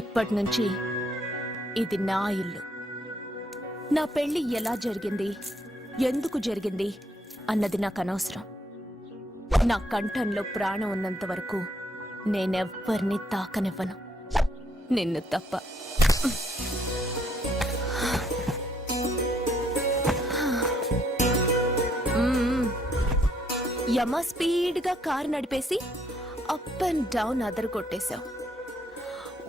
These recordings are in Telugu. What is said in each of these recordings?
ఇప్పటి నుంచి ఇది నా ఇల్లు. నా పెళ్లి ఎలా జరిగింది, ఎందుకు జరిగింది అన్నది నాకు అనవసరం. నా కంఠంలో ప్రాణం ఉన్నంత వరకు నేనెవ్వరిని తాకనివ్వను, నిన్ను తప్ప. యమ స్పీడ్గా కారు నడిపేసి అప్ అండ్ డౌన్ అదరు కొట్టేశావు.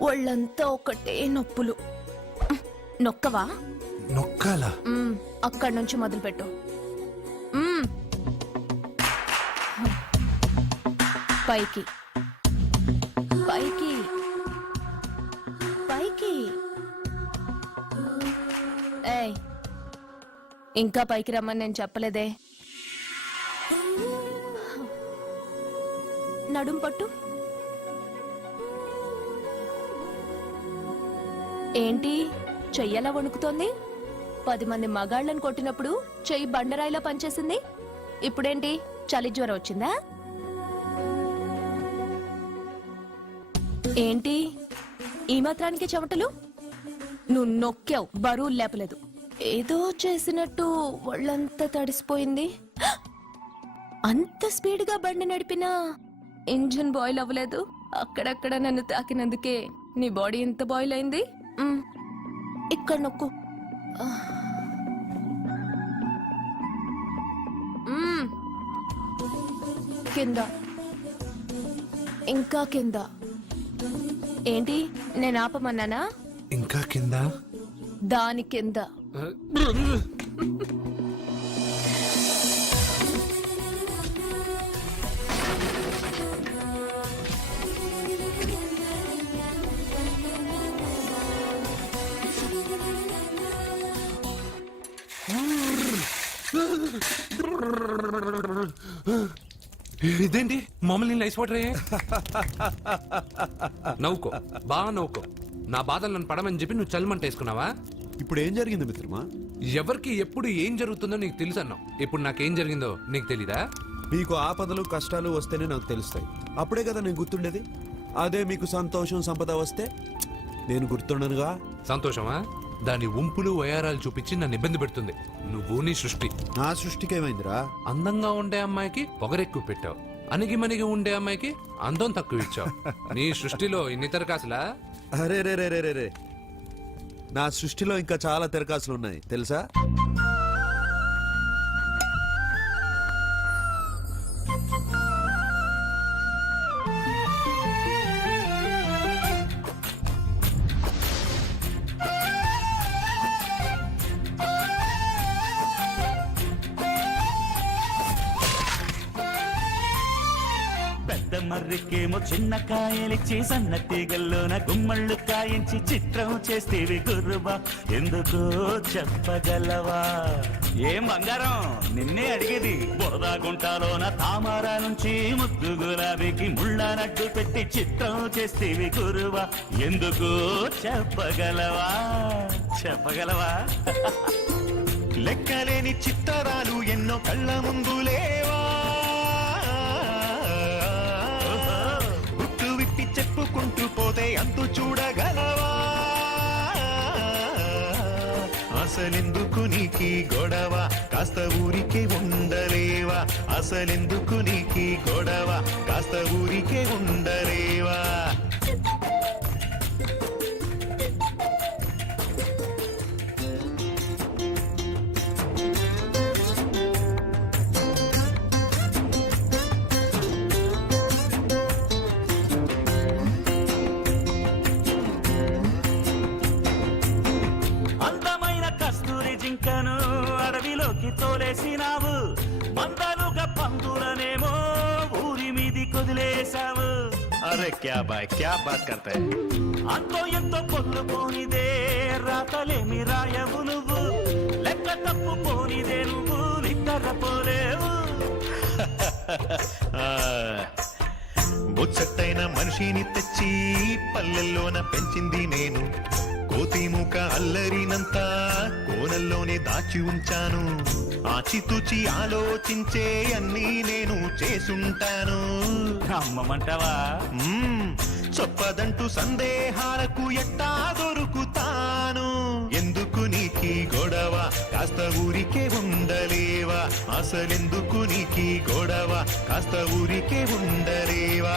ఒళ్ళంతా ఒకటే నొప్పులు. నొక్కవా? నొక్కాలా? అక్కడి నుంచి మొదలుపెట్టు. పైకి పైకి పైకి. ఏయ్, ఇంకా పైకి రమ్మని నేను చెప్పలేదే. నడుం పట్టు. ఏంటి చెయ్యలా వణుకుతోంది? 10 మంది మగాళ్ళని కొట్టినప్పుడు చెయ్యి బండరాయిలా పనిచేసింది. ఇప్పుడేంటి చలి జ్వరం వచ్చిందా? ఏంటి ఈ మాత్రానికి చెమటలు? నువ్వు నొక్కావు, బరువు లేపలేదు. ఏదో చేసినట్టు ఒళ్ళంతా తడిసిపోయింది. అంత స్పీడ్గా బండి నడిపినా ఇంజిన్ బాయిల్ అవ్వలేదు. అక్కడక్కడ నన్ను తాకినందుకే నీ బాడీ ఎంత బాయిల్ అయింది. ఇక్కడ నొక్కు. కింద, ఇంకా కింద. ఏంటి నేను ఆపమన్నానా? ఇంకా కింద, దాని కింద. ఇదేంటి మమ్మల్ని నైస్ వాటర్ అయ్యే? నవ్వుకో, బాగా నవ్వుకో. నా బాధలు నన్ను పడమని చెప్పి నువ్వు చల్లమంటేసుకున్నావా? ఇప్పుడు ఏం జరిగింది మిత్రమా? ఎవరికి ఎప్పుడు ఏం జరుగుతుందో నీకు తెలుసు అన్నావు. ఇప్పుడు నాకేం జరిగిందో నీకు తెలీదా? మీకు ఆపదలు కష్టాలు వస్తేనే నాకు తెలుస్తాయి. అప్పుడే కదా నేను గుర్తుండేది. అదే మీకు సంతోషం సంపద వస్తే నేను గుర్తుండనుగా. సంతోషమా? దాని ఉంపులు వయారాలు చూపించి నన్ను ఇబ్బంది పెడుతుంది. నువ్వు నీ సృష్టి. నా సృష్టికి ఏమైందిరా? అందంగా ఉండే అమ్మాయికి పొగరెక్కువ పెట్టావు, అణిగిమణిగి ఉండే అమ్మాయికి అందం తక్కువ ఇచ్చావు. నీ సృష్టిలో ఇన్ని తరకాసులా? అరే రే రే రే రే, నా సృష్టిలో ఇంకా చాలా తెరకాసులు ఉన్నాయి తెలుసా? మర్రికేమో చిన్న కాయలిచ్చి సన్న తీగల్లోన గుమ్మళ్ళు కాయించి చిత్రం చేస్తేవి గుర్రుబా, ఎందుకో చెప్పగలవా? ఏం బంగారం, నిన్నే అడిగేది. బోదాగుంటలోన తామర నుంచి ముద్దు గులాబీకి ముళ్ళ నడ్డు పెట్టి చిత్రం చేస్తేవి గుర్రుబా, ఎందుకో చెప్పగలవా? చెప్పగలవా? లెక్కలేని చిత్తరాలు ఎన్నో కళ్ళ ముందు లేవా, చెప్పుకుంటూ పోతే అంతు చూడగలవా? అసలెందుకు నీకి గొడవ, కాస్త ఊరికే ఉండలేవా? అసలెందుకు నీకి గొడవ, కాస్త ఊరికే ఉండలేవా? అడవిలోకి తోలేసినావు, మందలుగా పందులనేమో ఊరి మీది కొదిలేసావు. అరే క్యా బాయ్, క్యా బాత్ కర్తా హై. అంతో ఎంతో పొల్లు పోనిదే రాతలేమి రాయవు నువ్వు, లెక్క తప్పు పోనిదే నువ్వు నిద్ర పోలేవు. ముచ్చట్టైన మనిషిని తెచ్చి పల్లెల్లోన పెంచింది నేను, కోతి ముఖ అల్లరినంతా కోనల్లోనే దాచి ఉంచాను. ఆచితూచి ఆలోచించే అన్నీ నేను చేసుంటాను. అమ్మమంటావా? చొప్పదంటూ సందేహాలకు ఎట్టా దొరుకుతాను. ఎందుకు నీకీ గొడవ, కాస్త ఊరికే ఉండలేవా? అసలెందుకు నీకీ గొడవ, కాస్త ఊరికే ఉండలేవా?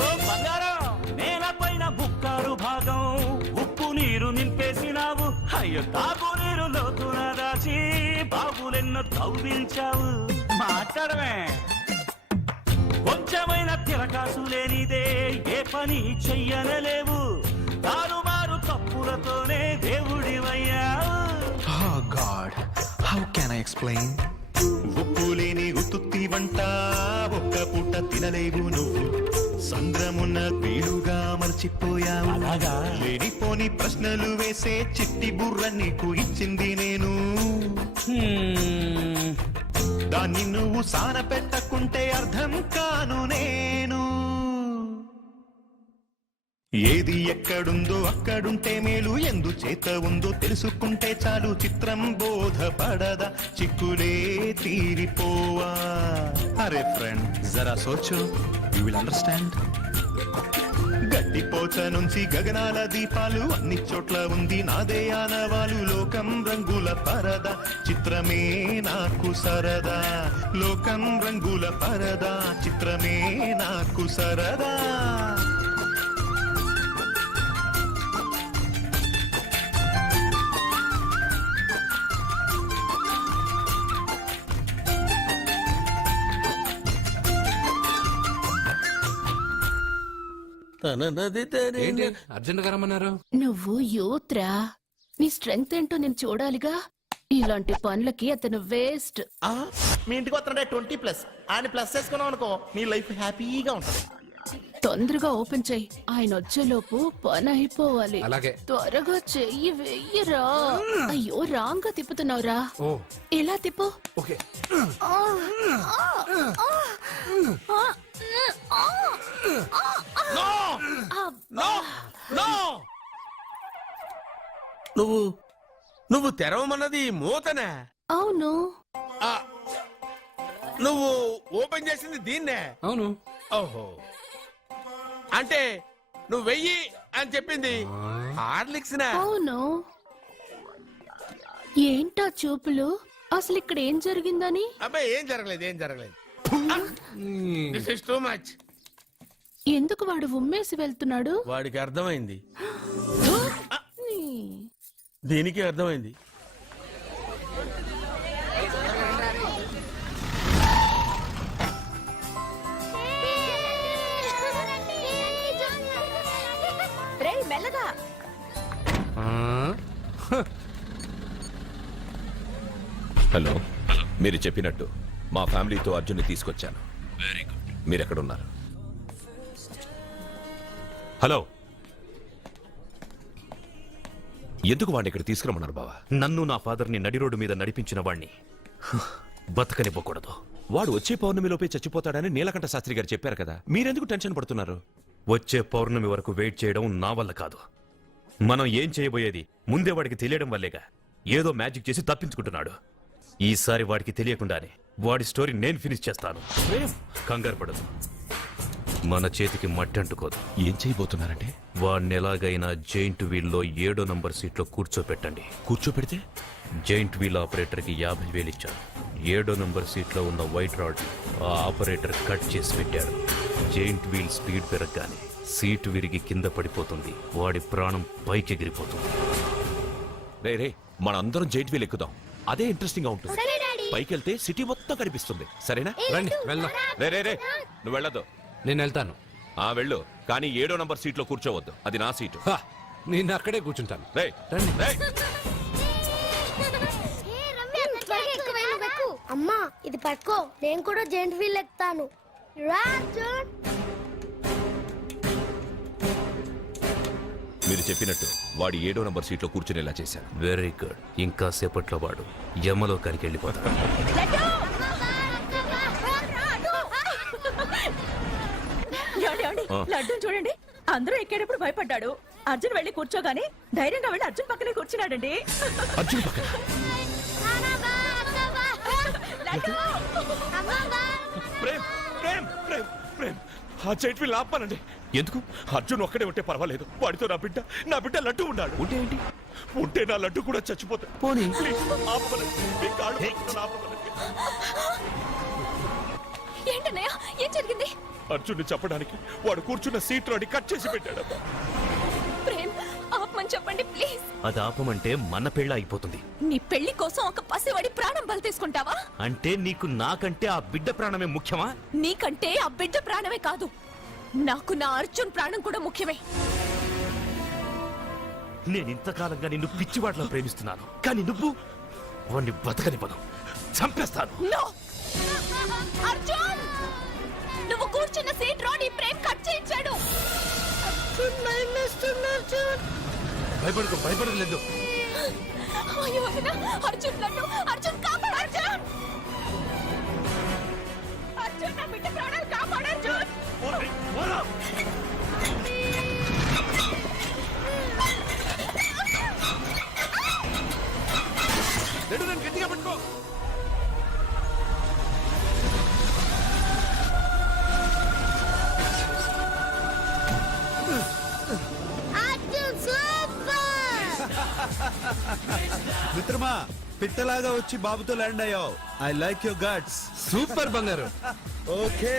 ఓ బంగారం, నేలపైన బుక్కారు భాగం ఉప్పు నీరు నింపేసినావు. అయ్యో తాగు నీరు లోతున దాచి బాబులెన్నో తవ్వించావు. మాట్లాడమే, కొంచెమైన తిరకాసు లేనిదే ఏ పని చెయ్యనలేవు. తారుమారు తప్పులతోనే దేవుడివయ్యావు. Oh God, how can I explain? ఉప్పు లేని ఉత్తుత్తి వంట ఒక్క పూట తినలేవు నువ్వు. సంద్రమున్న వీలుగా మర్చిపోయావు. అలాగా? లేనిపోని ప్రశ్నలు వేసే చిట్టి బుర్ర నీకు ఇచ్చింది నేను. దాన్ని నువ్వు సాన పెట్టకుంటే అర్థం కాను నేను. ఏది ఎక్కడుందో అక్కడుంటే మేలు, ఎందుచేత ఉందో తెలుసుకుంటే చాలు. చిత్రం బోధపడదా, చిక్కులే తీరిపోవా. అరే ఫ్రెండ్, జరా సోచో, యు విల్ అండర్స్టాండ్. గడ్డిపోచ నుంచి గగనాల దీపాలు అన్ని చోట్ల ఉంది నాదే ఆనవాలు. లోకం రంగుల పరదా, చిత్రమే నాకు సరదా. లోకం రంగుల పరదా, చిత్రమే నాకు సరదా. ఏంటి అర్జెంట్ గా రమ్మన్నారు? నువ్వు యూత్రా, నీ స్ట్రెంగ్త్ ఏంటో నేను చూడాలిగా. ఇలాంటి పనులకి అతను వేస్ట్. మీ ఇంటికి వస్తున్నాడే 20+ ఆయన ప్లస్ చేసుకున్నాం అనుకో, నీ లైఫ్ హ్యాపీగా ఉంటుంది. తొందరగా ఓపెన్ చెయ్యి, ఆయన వచ్చేలోపు పని అయిపోవాలి. అలాగే. త్వరగా చెయ్యి వెయ్యరా. అయ్యో రాంగ్ గా తిప్పుతున్నావురా. ఓ ఎలా తిప్పు. ఓకే. నువ్వు తెరవమన్నది మూతనే. అవును. నువ్వు ఓపెన్ చేసింది దీన్నే. అవును. ఓహో, అంటే నువ్వు వెయ్యి అని చెప్పింది హార్లిక్స్. అవును. ఏంటా చూపులు? అసలు ఇక్కడ ఏం జరిగిందని? అబ్బాయి ఏం జరగలేదు. This is too much. ఎందుకు వాడు ఉమ్మేసి వెళ్తున్నాడు? వాడికి అర్థమైంది, దీనికి అర్థమైంది. మెల్లగా. హలో, మీరు చెప్పినట్టు మా ఫ్యామిలీతో అర్జున్ని తీసుకొచ్చాను. Very good. మీరెక్కడున్నారు? హలో, ఎందుకు వాడిని ఇక్కడ తీసుకురమ్మన్నారు బావా? నన్ను నా ఫాదర్ని నడి రోడ్డు మీద నడిపించిన వాణ్ణి బతకనివ్వకూడదు. వాడు వచ్చే పౌర్ణమిలోపే చచ్చిపోతాడని నీలకంఠ శాస్త్రి గారు చెప్పారు కదా, మీరెందుకు టెన్షన్ పడుతున్నారు? వచ్చే పౌర్ణమి వరకు వెయిట్ చేయడం నా వల్ల కాదు. మనం ఏం చేయబోయేది ముందే వాడికి తెలియడం వల్లేగా. ఏదో మ్యాజిక్ చేసి తప్పించుకుంటున్నాడు. ఈసారి వాడికి తెలియకుండానే వాడి స్టోరీ నేను ఫినిష్ చేస్తాను. కంగారు పడదు, మన చేతికి మట్టి అంటుకోదు. ఏం చేయబోతున్నారంటే? వాడిని ఎలాగైనా జైంట్ వీల్లో 7వ నంబర్ సీట్లో కూర్చోపెట్టండి. కూర్చోపెడితే జైంట్ వీల్ ఆపరేటర్కి 50,000 ఇచ్చారు. 7వ నంబర్ సీట్లో ఉన్న వైట్ రాడ్ ఆ ఆపరేటర్ కట్ చేసి పెట్టాడు. జైంట్ వీల్ స్పీడ్ పెరగగానే సీటు విరిగి కింద పడిపోతుంది. వాడి ప్రాణం పైకి ఎగిరిపోతుంది. రే మనందరం జైంట్ వీల్ ఎక్కుదాం, అదే ఇంట్రెస్టింగ్ గా ఉంటుంది. పైకి వెళ్తే సిటీ మొత్తం కనిపిస్తుంది. సరేనా? రండి వెళ్దాం. రే నువ్వు వెళ్ళదు. నేను వెళ్తాను. వెళ్ళు, కానీ 7వ నంబర్ సీట్లో కూర్చోవద్దు, అది నా సీటు. నేను అక్కడే కూర్చుంటాను. రండి. అమ్మా ఇది పట్టుకో, నేను కూడా జెంట్ వీల్ ఎక్కుతాను. మీరు చెప్పినట్టు వాడి 7వ నంబర్ సీట్లో కూర్చునేలా చేశాను. Very good. ఇంకా సేపట్లో వాడు యమలోకానికి వెళ్ళిపోతాడు. లడ్డు చూడండి, అందరూ ఎక్కేటప్పుడు భయపడ్డాడు. అర్జున్ వెళ్ళి కూర్చోగానే ధైర్యంగా వెళ్ళి అర్జున్ పక్కనే కూర్చున్నాడండి. అర్జున్ పక్కన ప్రేమ్ ప్రేమ్ ప్రేమ్ ప్రేమ్ ఆ చైట్ వీళ్ళు ఆపానండి. ఎందుకు? అర్జున్ ఒక్కడే ఉంటే పర్వాలేదు, వాడితో నా బిడ్డ లడ్డు ఉన్నాడు. ఉంటే ఏంటి? ఉంటే నా లడ్డు కూడా చచ్చిపోతాడు. పోనీ ఏంటన్నయ్య, ఏం జరిగింది? అర్జున్ చెప్పడానికి వాడు కూర్చున్న సీట్ రోడ్ని కట్ చేసి పెట్టాడు. ప్రేమ్, ఆపమని చెప్పండి ప్లీజ్. అది ఆపమంటే మన పెళ్ళ అయిపోతుంది. నీ పెళ్లి కోసం ఒక పసివాడి ప్రాణం బలి తీసుకుంటావా? అంటే నీకు నాకంటే ఆ బిడ్డ ప్రాణమే ముఖ్యమా? నీకంటే ఆ బిడ్డ ప్రాణమే కాదు, నాకు నా అర్జున్ ప్రాణం కూడా ముఖ్యమే. నేను ఇంతకాలంగా నిన్ను పిచ్చివాట్లా ప్రేమిస్తున్నాను, కానీ నువ్వు వాడిని బతకనివ్వను, చంపేస్తాను. నో! అర్జున్, నువ్వు కూర్చున్న సీట్ రోడ్ ఈ ప్రేమ్ కట్ చేయించాడు. భయపడలేదు. అయ్యో వదినా, అర్జున్ లడ్డు, అర్జున్ కాపాడు, అర్జున్! అర్జున్, నా బిడ్డ ప్రాణాలు కాపాడు, అర్జున్! గట్టిగా పట్టుకో. మిత్రమా, పిట్టలాగా వచ్చి బాబుతో ల్యాండ్ అయ్యావు. I like your guts. Super బంగారు. ఓకే.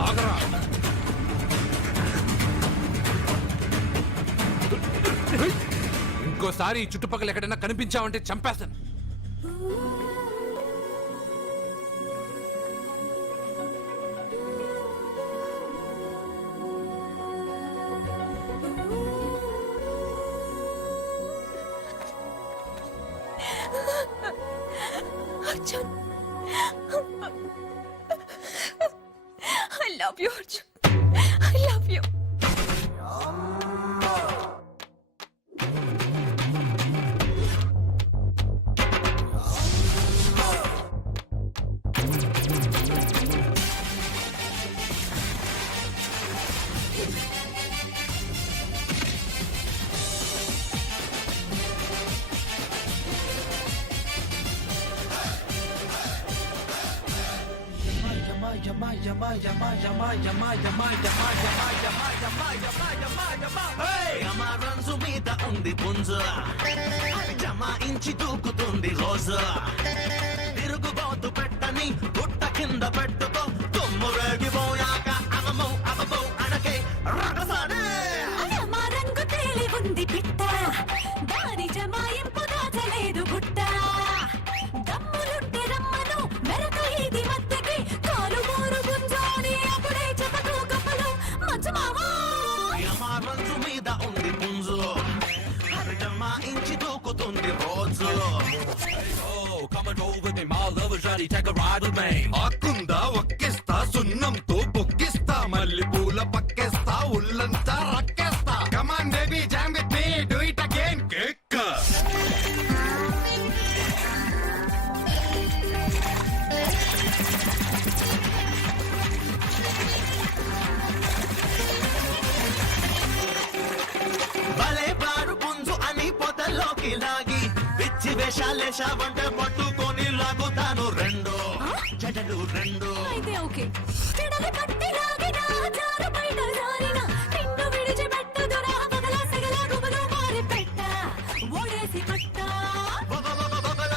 ఆగరా. ఇంకోసారి ఈ చుట్టుపక్కల ఎక్కడైనా కనిపించావంటే చంపేస్తాను. Arjun, I love you, Arjun. I love you. రంజు మీద ఉంది పుంజు, జమాయించి దూకుతుంది రోజు. తిరుగుబోతు పెట్టని గుట్ట కింద పెట్టుకో, తుమ్ము రేగిపోయాక అవమో అవబో అనకే రగసానే. మా రంగు తేలి ఉంది పిట్ట, దాని జమాయింపు దాచలేదు గుట్ట. దమ్ములుంటే రమ్మను, మెరక ఇది మధ్యకి, కాలు మూరు గుంజాని అప్పుడే చెప్పకు కప్పలు మంచు మావా. రంజు మీద ఉంది పుంజు, జమాయించి దూకుతుంది రోజు. ఆకుందా ఒక్కిస్తా, సున్నంతో పొక్కిస్తా, మళ్ళీ పూల పక్కేస్తా, ఉల్లంతా రక్కేస్తా. Come on baby, jam with me, do it again. Kick. భలే బారు పుంజు అని పొదల్లోకి లాగి, పిచ్చి వేషాలేశావంటే పట్టుకొని లాగుతాను రెండు జడలు రెండు. అయితే ఓకే. చెడలు పట్టి లాగినా, జారు బయట జారినా, నిన్ను విడిచిపెట్టదురా పగల సగల గుబలు మారి పెట్ట, ఓడేసి పట్ట.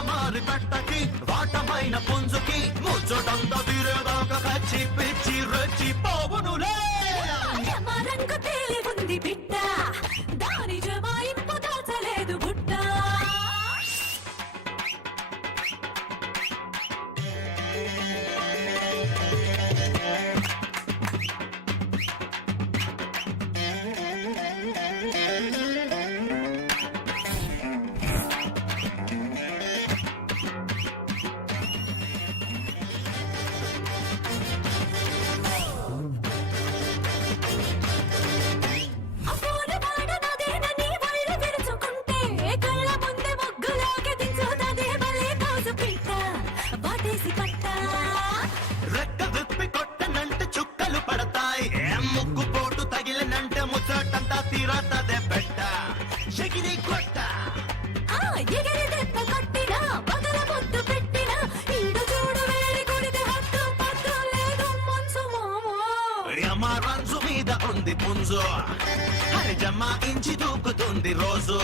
మారి పెట్టకి వాటమైన పుంజుకి ముచ్చటంతా తీరేదాకా కచ్చి పిచ్చి రెచ్చి పోవునులే. మా రంగు తేలి ఉంది బిడ్డ, దాని జమాయింపు దాచలేదు గుట్ట. పుంజు హరి జమాయించి దూకుతుంది రోజు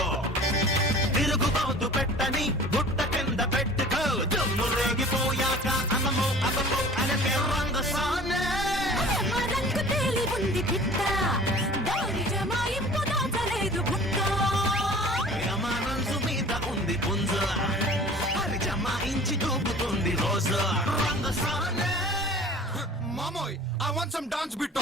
తిరుగుబాటు పెట్టని గుట్ట కింద పెట్టుకో దుమ్ము రేగిపోయాక అమ్మము అబ్బము అనే పేరు రంగసానే రంగు తేలి ఉంది పిట్ట దారి జమాయింపు దాచలేదు బుట్ట మనసు మీద ఉంది పుంజు హరి జమాయించి దూకుతుంది రోజు రంగసానే మామోయ్ I want some dance bit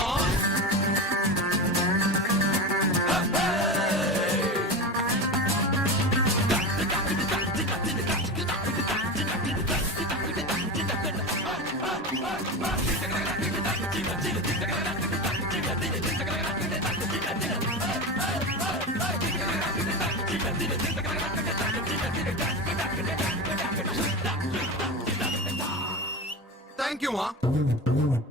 thank you మా